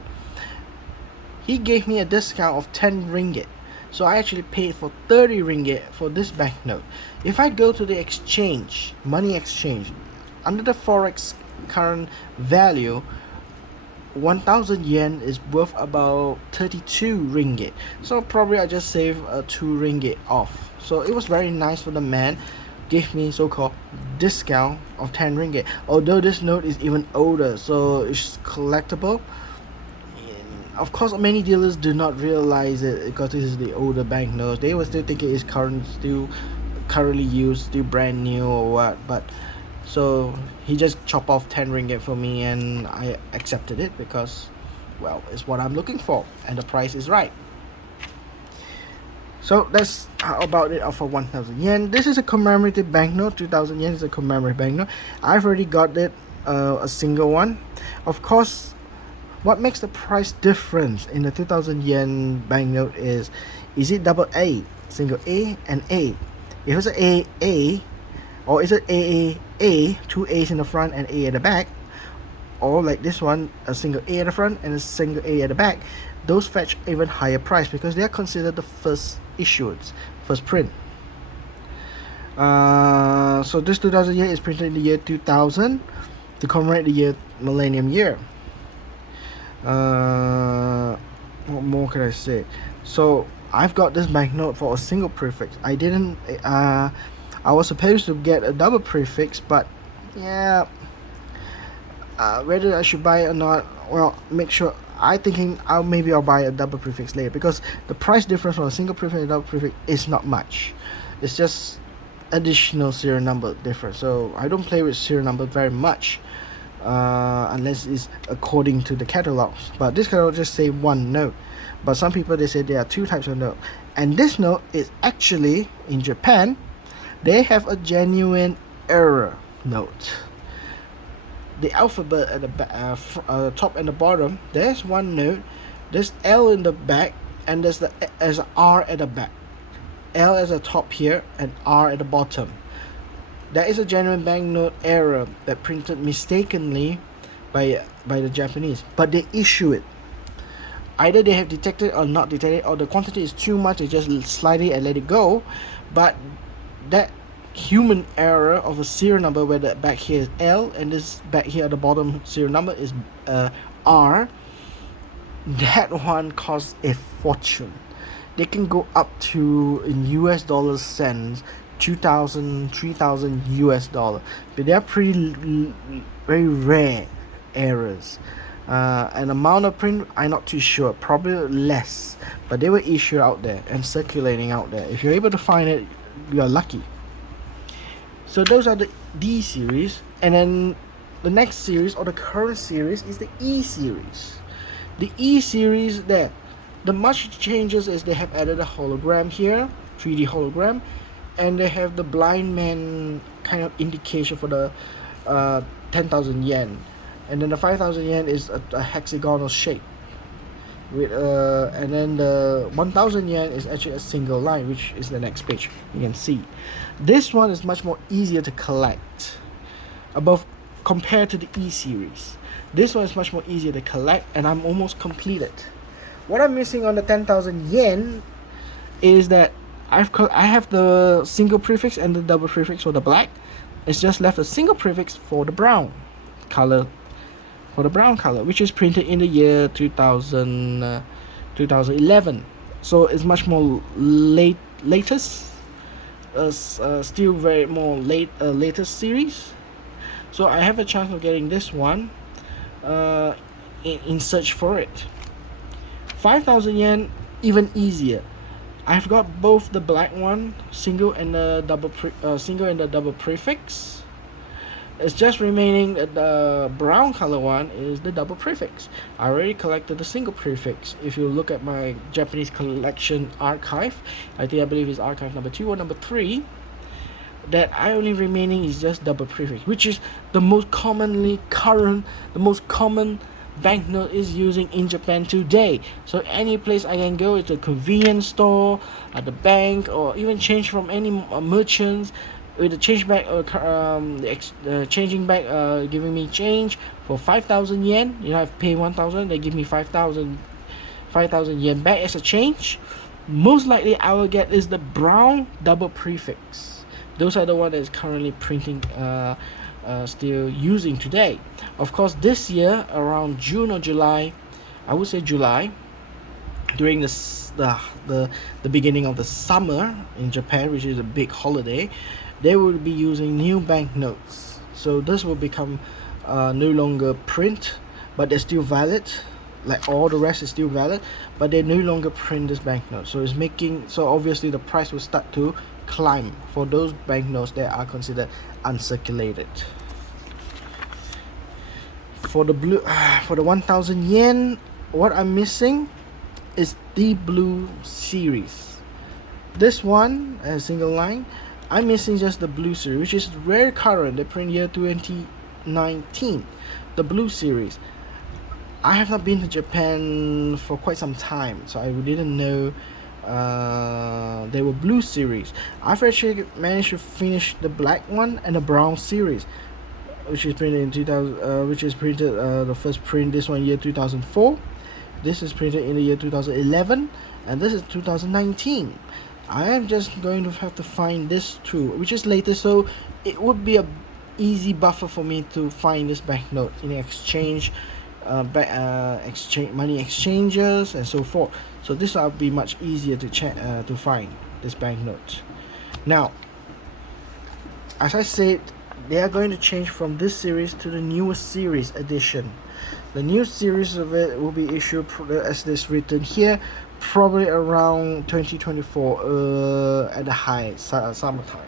He gave me a discount of 10 ringgit. So I actually paid for 30 ringgit for this banknote. If I go to the exchange, money exchange, under the forex current value, 1,000 yen is worth about 32 ringgit. So probably I just save 2 ringgit off. So it was very nice for the man. Gave me so-called discount of 10 ringgit. Although this note is even older, so it's collectible. Of course, many dealers do not realize it because this is the older banknotes. They will still think it is still currently used, still brand new or what. But so he just chopped off 10 ringgit for me, and I accepted it because, well, it's what I'm looking for and the price is right. So that's about it for 1,000 yen. This is a commemorative banknote. 2,000 yen is a commemorative banknote. I've already got it, a single one. Of course, what makes the price difference in the 2,000 yen banknote is it double A, single A and A? If it's a A, or is it A, 2 A's in the front and A at the back, or like this one, a single A at the front and a single A at the back, those fetch even higher price because they are considered the first issuance, first print. So this 2,000 yen is printed in the year 2000 to commemorate the year millennium year. What more can I say? So I've got this banknote for a single prefix. I didn't I was supposed to get a double prefix, but yeah, whether I should buy it or not, well, make sure. Maybe I'll buy a double prefix later because the price difference from a single prefix and a double prefix is not much. It's just additional serial number difference. So I don't play with serial number very much, unless it's according to the catalogs. But this catalog just say one note. But some people, they say there are 2 types of note, and this note is actually in Japan. They have a genuine error note. The alphabet at the top and the bottom, there's one note, there's L in the back, and there's an R at the back. L at the top here and R at the bottom. That is a genuine banknote error that printed mistakenly by the Japanese, but they issue it. Either they have detected or not detected, or the quantity is too much, they just slide it and let it go. But that human error of a serial number where the back here is L and this back here at the bottom serial number is R, that one costs a fortune. They can go up to, in US dollar cents, 2,000, 3,000 US dollar, but they are very rare errors. An amount of print, I'm not too sure, probably less, but they were issued out there and circulating out there. If you're able to find it, you are lucky. So those are the D series, and then the next series, or the current series, is the E series. The E series, there, the much changes is they have added a hologram here, 3D hologram, and they have the blind man kind of indication for the 10,000 yen, and then the 5,000 yen is a hexagonal shape with and then the 1,000 yen is actually a single line, which is the next page. You can see this one is much more easier to collect above compared to the E series. This one is much more easier to collect, and I'm almost completed. What I'm missing on the 10,000 yen is that I have the single prefix and the double prefix for the black. It's just left a single prefix for the brown color, which is printed in the year 2011. So it's much more latest, still very more latest series. So I have a chance of getting this one in search for it. 5,000 yen, even easier. I've got both the black one, single and the double prefix. It's just remaining the brown color one is the double prefix. I already collected the single prefix. If you look at my Japanese collection archive, I believe it's archive number 2 or number 3, that I only remaining is just double prefix, which is the most common banknote is using in Japan today. So any place I can go, it's a convenience store, at the bank, or even change from any merchants with the change bag, changing bag giving me change for 5,000 yen. You know, I've paid 1,000, they give me 5,000 yen back as a change. Most likely I will get is the brown double prefix. Those are the one that is currently printing still using today. Of course, this year around June or July, I would say July, during the beginning of the summer in Japan, which is a big holiday, they will be using new banknotes. So this will become no longer print, but they're still valid. Like all the rest is still valid, but they no longer print this banknote. So obviously the price will start to climb for those banknotes that are considered uncirculated. For the 1,000 yen, what I'm missing is the blue series. This one, a single line, I'm missing just the blue series, which is very current. They print year 2019. The blue series. I have not been to Japan for quite some time, so I didn't know they were blue series. I've actually managed to finish the black one and the brown series, which is printed in 2000. The first print, this one year 2004. This is printed in the year 2011, and this is 2019. I am just going to have to find this too, which is later, so it would be a easy buffer for me to find this banknote in exchange, money exchanges and so forth. So this will be much easier to find this banknote. Now, as I said, they are going to change from this series to the newest series edition. The new series of it will be issued as this written here, probably around 2024 at the high summertime.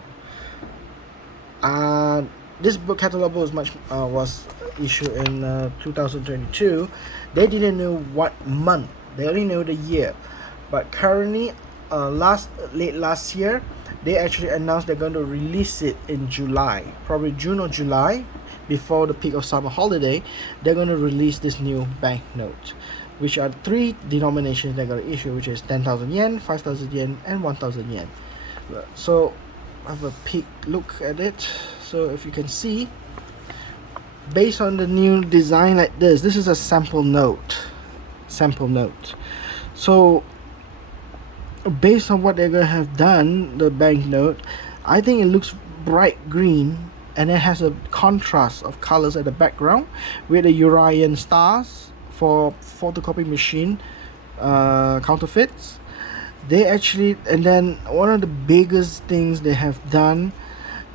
This book catalog was issued in 2022. They didn't know what month, they only know the year. But currently, late last year, they actually announced they're going to release it in July, probably June or July, before the peak of summer holiday. They're going to release this new banknote, which are 3 denominations they're going to issue, which is 10,000 yen, 5,000 yen, and 1,000 yen. So have a peek look at it. So if you can see, based on the new design like this is a sample note. So based on what they're going to have done, the banknote, I think it looks bright green, and it has a contrast of colors at the background with the Urian stars for photocopy machine counterfeits. They actually, and then one of the biggest things they have done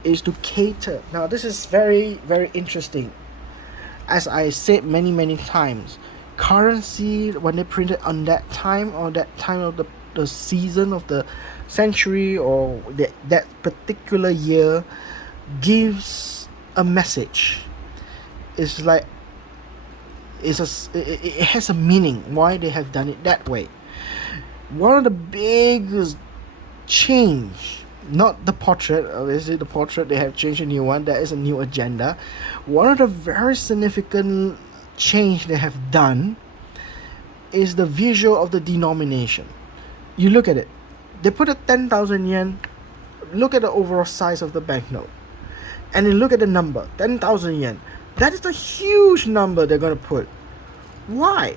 is to cater. Now this is very, very interesting. as I said many times, currency when they printed on that time, or that time of the season of the century, or that particular year, gives a message. It's like it has a meaning why they have done it that way. One of the biggest change, not the portrait, obviously the portrait they have changed a new one, that is a new agenda. One of the very significant change they have done is the visual of the denomination. You look at it, they put a 10,000 yen, look at the overall size of the banknote, and then look at the number 10,000 yen. That is a huge number they're going to put. Why?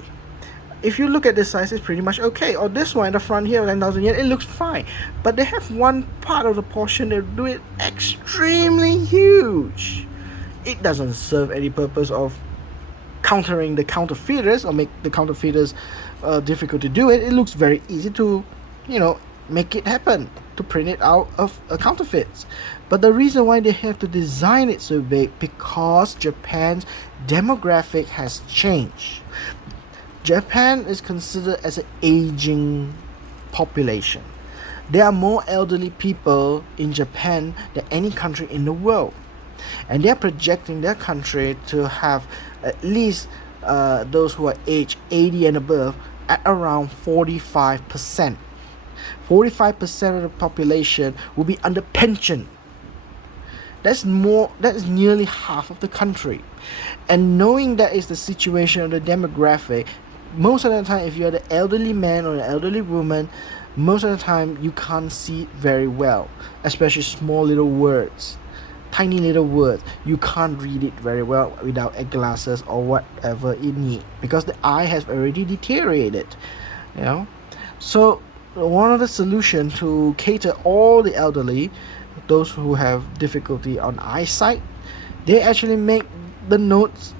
If you look at this size, it's pretty much okay. Or this one in the front here, 10,000 yen, it looks fine. But they have one part of the portion that do it extremely huge. It doesn't serve any purpose of countering the counterfeiters or make the counterfeiters difficult to do it. It looks very easy to, make it happen, to print it out of counterfeits. But the reason why they have to design it so big, because Japan's demographic has changed. Japan is considered as an aging population. There are more elderly people in Japan than any country in the world. And they are projecting their country to have at least those who are aged 80 and above at around 45%. 45% of the population will be under pension. That is nearly half of the country. And knowing that is the situation of the demographic, most of the time, if you're the elderly man or the elderly woman, most of the time you can't see very well, especially small little words, tiny little words. You can't read it very well without glasses or whatever you need, because the eye has already deteriorated. So one of the solutions to cater all the elderly, those who have difficulty on eyesight, they actually make the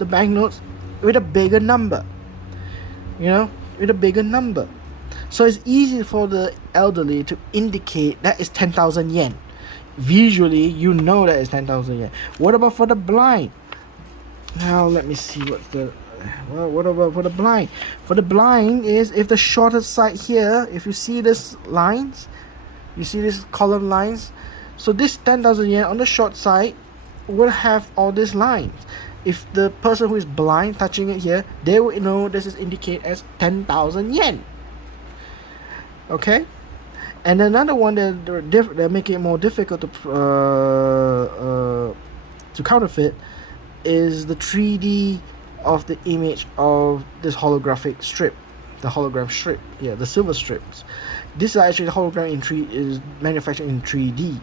banknotes with a bigger number. With a bigger number. So it's easy for the elderly to indicate that is 10,000 yen. Visually, that is 10,000 yen. What about for the blind? Now, let me see what about for the blind? For the blind is, if the shorter side here, if you see this lines, you see this column lines, so this 10,000 yen on the short side will have all these lines. If the person who is blind touching it here, they will know this is indicated as 10,000 yen. Okay? And another one that they're making it more difficult to counterfeit is the 3D of the image of this holographic strip, the hologram strip, the silver strips. This is actually the hologram is manufactured in 3D.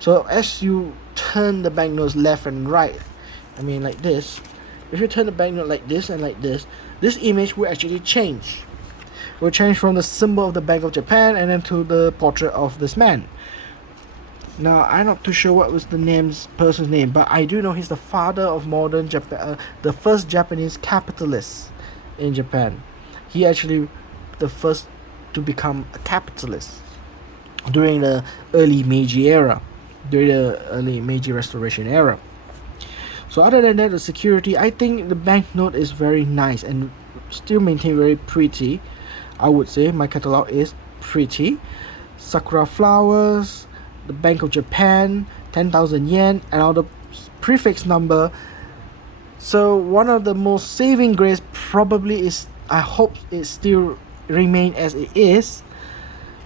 So as you turn the banknotes left and right, like this, if you turn the banknote like this and like this image will actually change. It will change from the symbol of the Bank of Japan and then to the portrait of this man. Now, I'm not too sure what was the person's name, but I do know he's the father of modern Japan, the first Japanese capitalist in Japan. He actually the first to become a capitalist during the early Meiji era, during the early Meiji Restoration era. So other than that, the security, I think the banknote is very nice and still maintained very pretty. I would say my catalog is pretty. Sakura flowers, the Bank of Japan, 10,000 yen, and all the prefix number. So one of the most saving grace probably is, I hope it still remain as it is.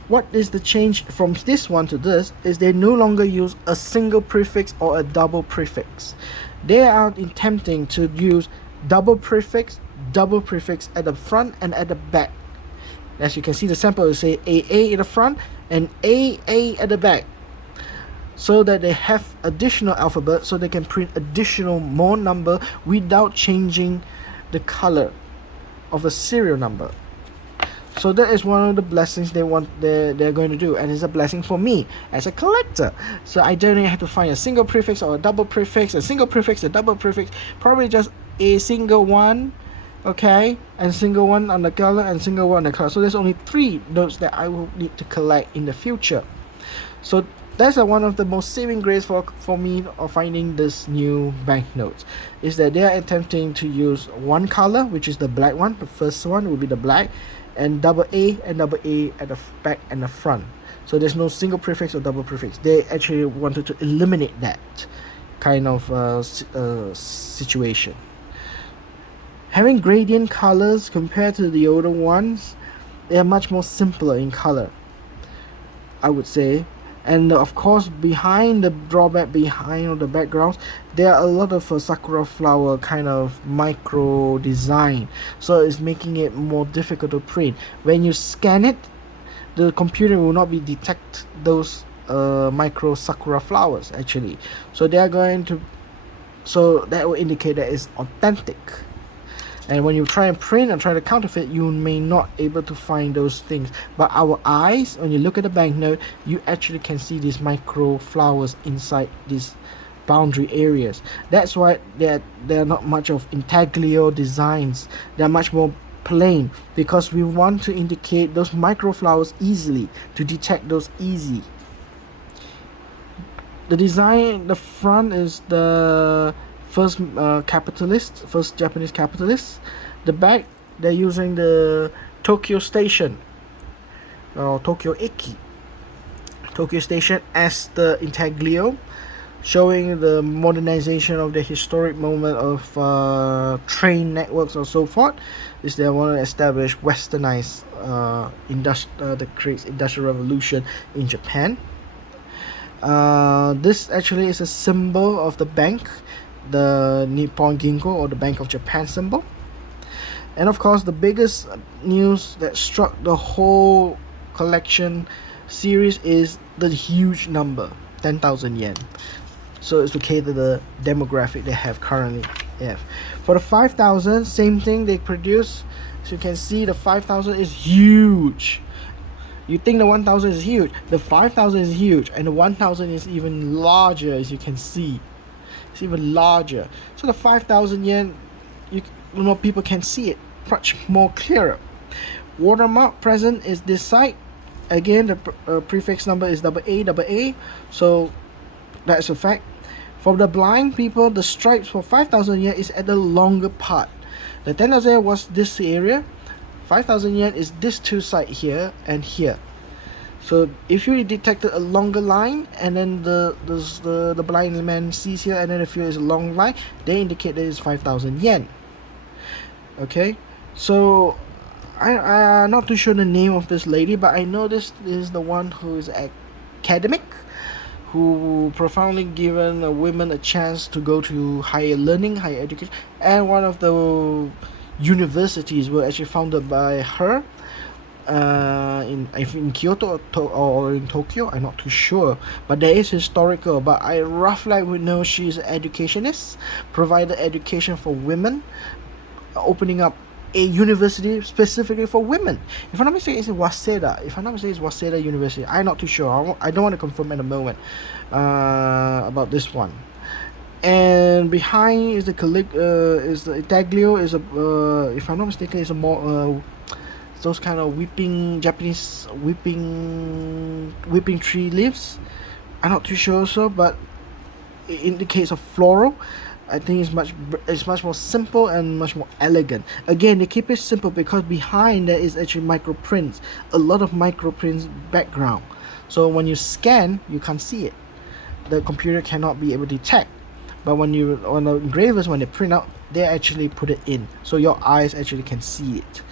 What is the change from this one to this is they no longer use a single prefix or a double prefix. They are attempting to use double prefix at the front and at the back. As you can see, the sample will say AA in the front and AA at the back, so that they have additional alphabet, so they can print more number without changing the color of the serial number. So that is one of the blessings they're going to do, and it's a blessing for me as a collector. So I don't have to find a single prefix or a double prefix, a single prefix, a double prefix, probably just a single one, okay, and single one on the color and single one on the color. So there's only 3 notes that I will need to collect in the future. So that's one of the most saving grace for me of finding this new banknotes, is that they are attempting to use one color, which is the black one. The first one will be the black, and double A at the back and the front. So there's no single prefix or double prefix. They actually wanted to eliminate that kind of situation. Having gradient colors compared to the older ones, they are much more simpler in color, I would say. And of course, behind the drawback, behind the backgrounds, there are a lot of sakura flower kind of micro design, so it's making it more difficult to print. When you scan it, the computer will not be detect those micro sakura flowers actually, so they are going to, so that will indicate that it's authentic. And when you try and print and try to counterfeit, you may not able to find those things. But our eyes, when you look at the banknote, you actually can see these micro flowers inside these boundary areas. That's why there are not much of intaglio designs. They're much more plain, because we want to indicate those micro flowers easily, to detect those easy. The design, the front is the first first Japanese capitalist. The back, they're using the Tokyo Station, or Tokyo Station as the intaglio, showing the modernization of the historic moment of train networks or so forth. Is they want to establish westernized the creates industrial revolution in Japan. This actually is a symbol of the bank, the Nippon Ginko, or the Bank of Japan symbol. And of course, the biggest news that struck the whole collection series is the huge number, 10,000 yen. So it's to cater the demographic they have currently. For the 5,000, same thing they produce. So you can see the 5,000 is huge. You think the 1,000 is huge, the 5,000 is huge, and the 1,000 is even larger, as you can see. It's even larger. So the 5,000 yen, you know, people can see it much more clearer. Watermark present is this side. Again, the prefix number is double A. So that's a fact. For the blind people, the stripes for 5,000 yen is at the longer part. The 10,000 yen was this area. 5,000 yen is this two side here and here. So if you detected a longer line, and then the blind man sees here, and then if it's a long line, they indicate that it's 5,000 yen. Okay, so I'm not too sure the name of this lady, but I know this is the one who is academic, who profoundly given women a chance to go to higher learning, higher education, and one of the universities were actually founded by her in Kyoto or in Tokyo. I'm not too sure, but there is historical. But I roughly would know she's an educationist, provided education for women, opening up a university specifically for women. If I'm not mistaken, it's Waseda. If I'm not mistaken, it's Waseda University. I'm not too sure. I don't want to confirm at the moment about this one. And behind is the is the intaglio, is a if I'm not mistaken, is a more those kind of Japanese whipping tree leaves. I'm not too sure also, but in the case of floral, I think it's much more simple and much more elegant. Again, they keep it simple because behind there is actually micro prints, a lot of micro prints background. So when you scan, you can't see it. The computer cannot be able to detect. But when the engravers, when they print out, they actually put it in, so your eyes actually can see it.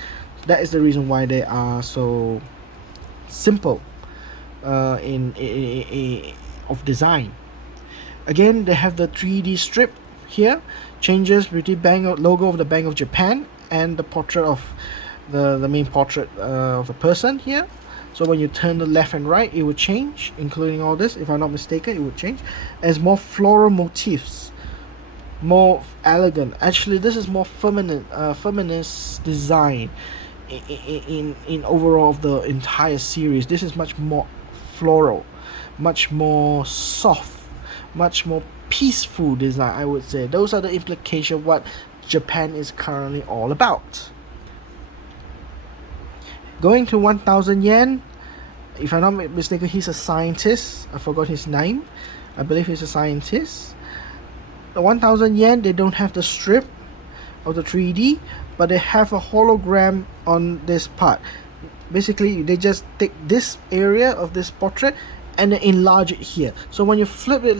So that is the reason why they are so simple in of design. Again, they have the 3D strip here, changes between logo of the Bank of Japan and the portrait of the main portrait of the person here. So when you turn the left and right, it will change, including all this. If I'm not mistaken, it would change as more floral motifs, more elegant. Actually, this is more feminist design in overall of the entire series. This is much more floral, much more soft, much more peaceful design, I would say. Those are the implications of what Japan is currently all about. Going to 1,000 yen, If I'm not mistaken, he's a scientist. I forgot his name. I believe he's a scientist. The 1,000 yen, they don't have the strip of the 3D, but they have a hologram on this part. Basically, they just take this area of this portrait and then enlarge it here. So when you flip it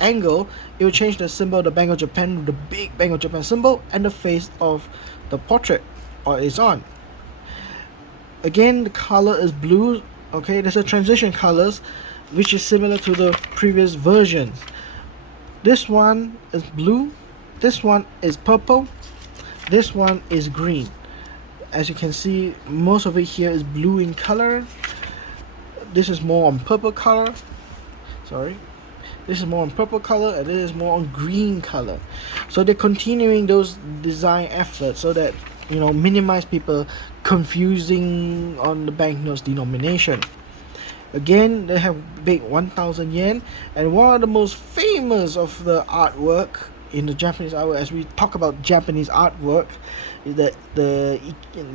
angle, it will change the symbol, the Bank of Japan, the big Bank of Japan symbol, and the face of the portrait or is on. Again, the color is blue. Okay, there's a transition colors, which is similar to the previous versions. This one is blue, this one is purple, this one is green. As you can see, most of it here is blue in color. This is more on purple color. Sorry. This is more on purple color, and this is more on green color. So they're continuing those design efforts so that, you know, minimize people confusing on the banknotes denomination. Again, they have big 1,000 yen, and one of the most famous of the artwork in the Japanese artwork, as we talk about Japanese artwork, is the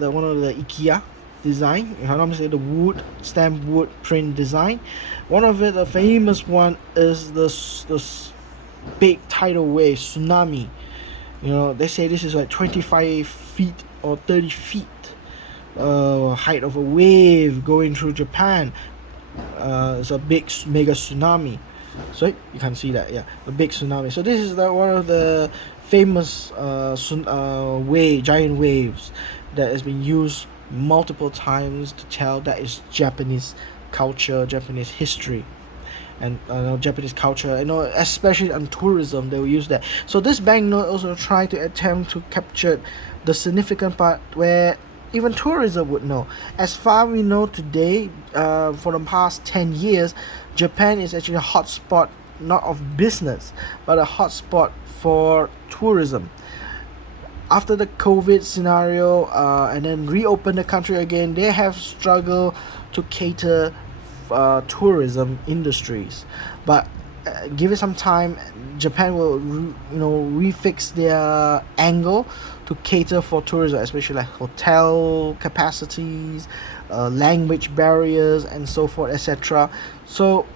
one of the IKEA design. If I'm not mistaken, the wood stamp wood print design. One of it, the famous one, is the big tidal wave tsunami. You know, they say this is like 25 feet or 30 feet height of a wave going through Japan. It's a big mega tsunami. So you can see that, yeah, the big tsunami. So this is one of the famous giant waves that has been used multiple times to tell that is Japanese culture, Japanese history, and Japanese culture. You know, especially on tourism, they will use that. So this banknote also try to attempt to capture the significant part where even tourism would know. As far we know today, for the past 10 years, Japan is actually a hotspot, not of business, but a hotspot for tourism. After the COVID scenario, and then reopen the country again, they have struggled to cater tourism industries. But give it some time, Japan will refix their angle to cater for tourism, especially like hotel capacities, language barriers, and so forth, etc. So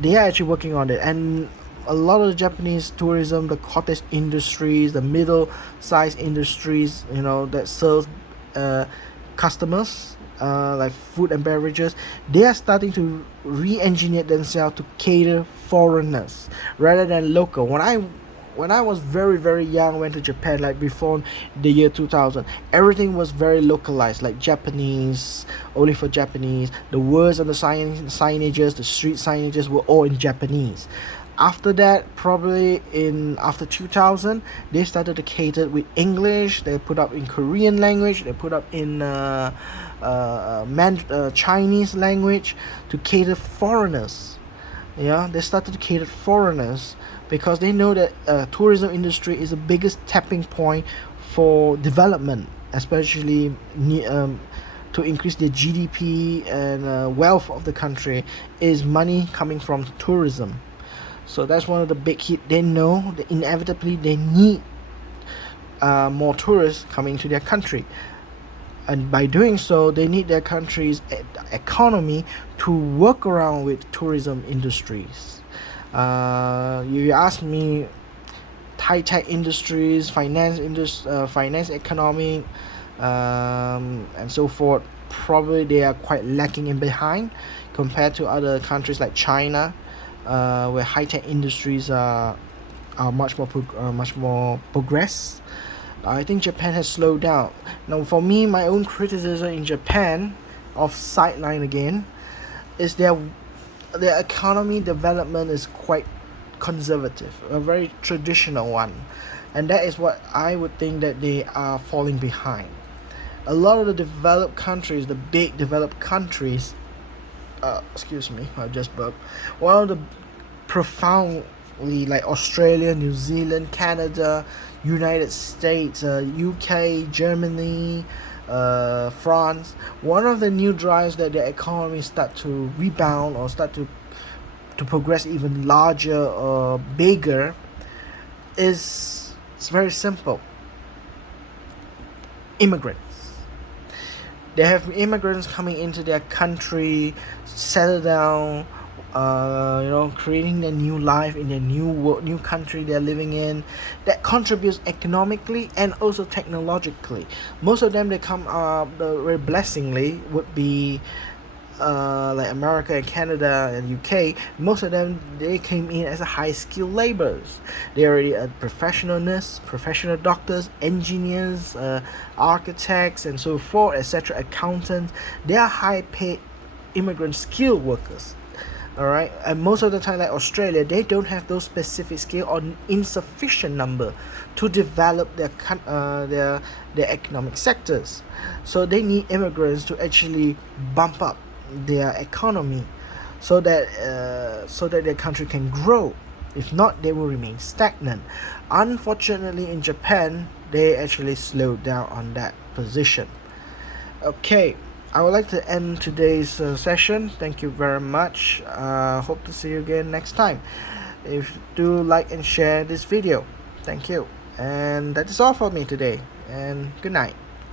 they are actually working on it, and a lot of the Japanese tourism, the cottage industries, the middle-sized industries, you know, that serves customers, like food and beverages, they are starting to re-engineer themselves to cater foreigners rather than local. When I was very very young, went to Japan, like before the year 2000, everything was very localized, like Japanese, only for Japanese. The words on the signages, the street signages were all in Japanese. After that, probably after 2000, they started to cater with English. They put up in Korean language, they put up in Chinese language to cater foreigners. Yeah, they started to cater foreigners because they know that tourism industry is the biggest tapping point for development, especially to increase the GDP and wealth of the country, is money coming from tourism. So that's one of the big hit. They know that inevitably they need more tourists coming to their country, and by doing so, they need their country's economy to work around with tourism industries. You ask me, high-tech industries, finance economy, and so forth, probably they are quite lacking in behind compared to other countries like China, where high-tech industries are much more progressed. I think Japan has slowed down. Now, for me, my own criticism in Japan of Sideline again is their economy development is quite conservative, a very traditional one, and that is what I would think that they are falling behind. A lot of the developed countries, the big developed countries, excuse me, I just burped. One of the profoundly, like Australia, New Zealand, Canada, United States, UK, Germany, France, one of the new drives that the economy start to rebound or start to progress even larger or bigger is, it's very simple: immigrants. They have immigrants coming into their country, settle down, creating their new life in their new country they're living in, that contributes economically and also technologically. Most of them, they come very blessingly would be like America and Canada and UK. Most of them, they came in as a high skilled laborers. They already are professional doctors, engineers, architects, and so forth, etc. Accountants. They are high paid immigrant skilled workers. All right, and most of the time, like Australia, they don't have those specific skill or insufficient number to develop their economic sectors. So they need immigrants to actually bump up their economy, so that their country can grow. If not, they will remain stagnant. Unfortunately, in Japan, they actually slowed down on that position. Okay, I would like to end today's session. Thank you very much. Hope to see you again next time. If do like and share this video. Thank you. And that is all for me today. And good night.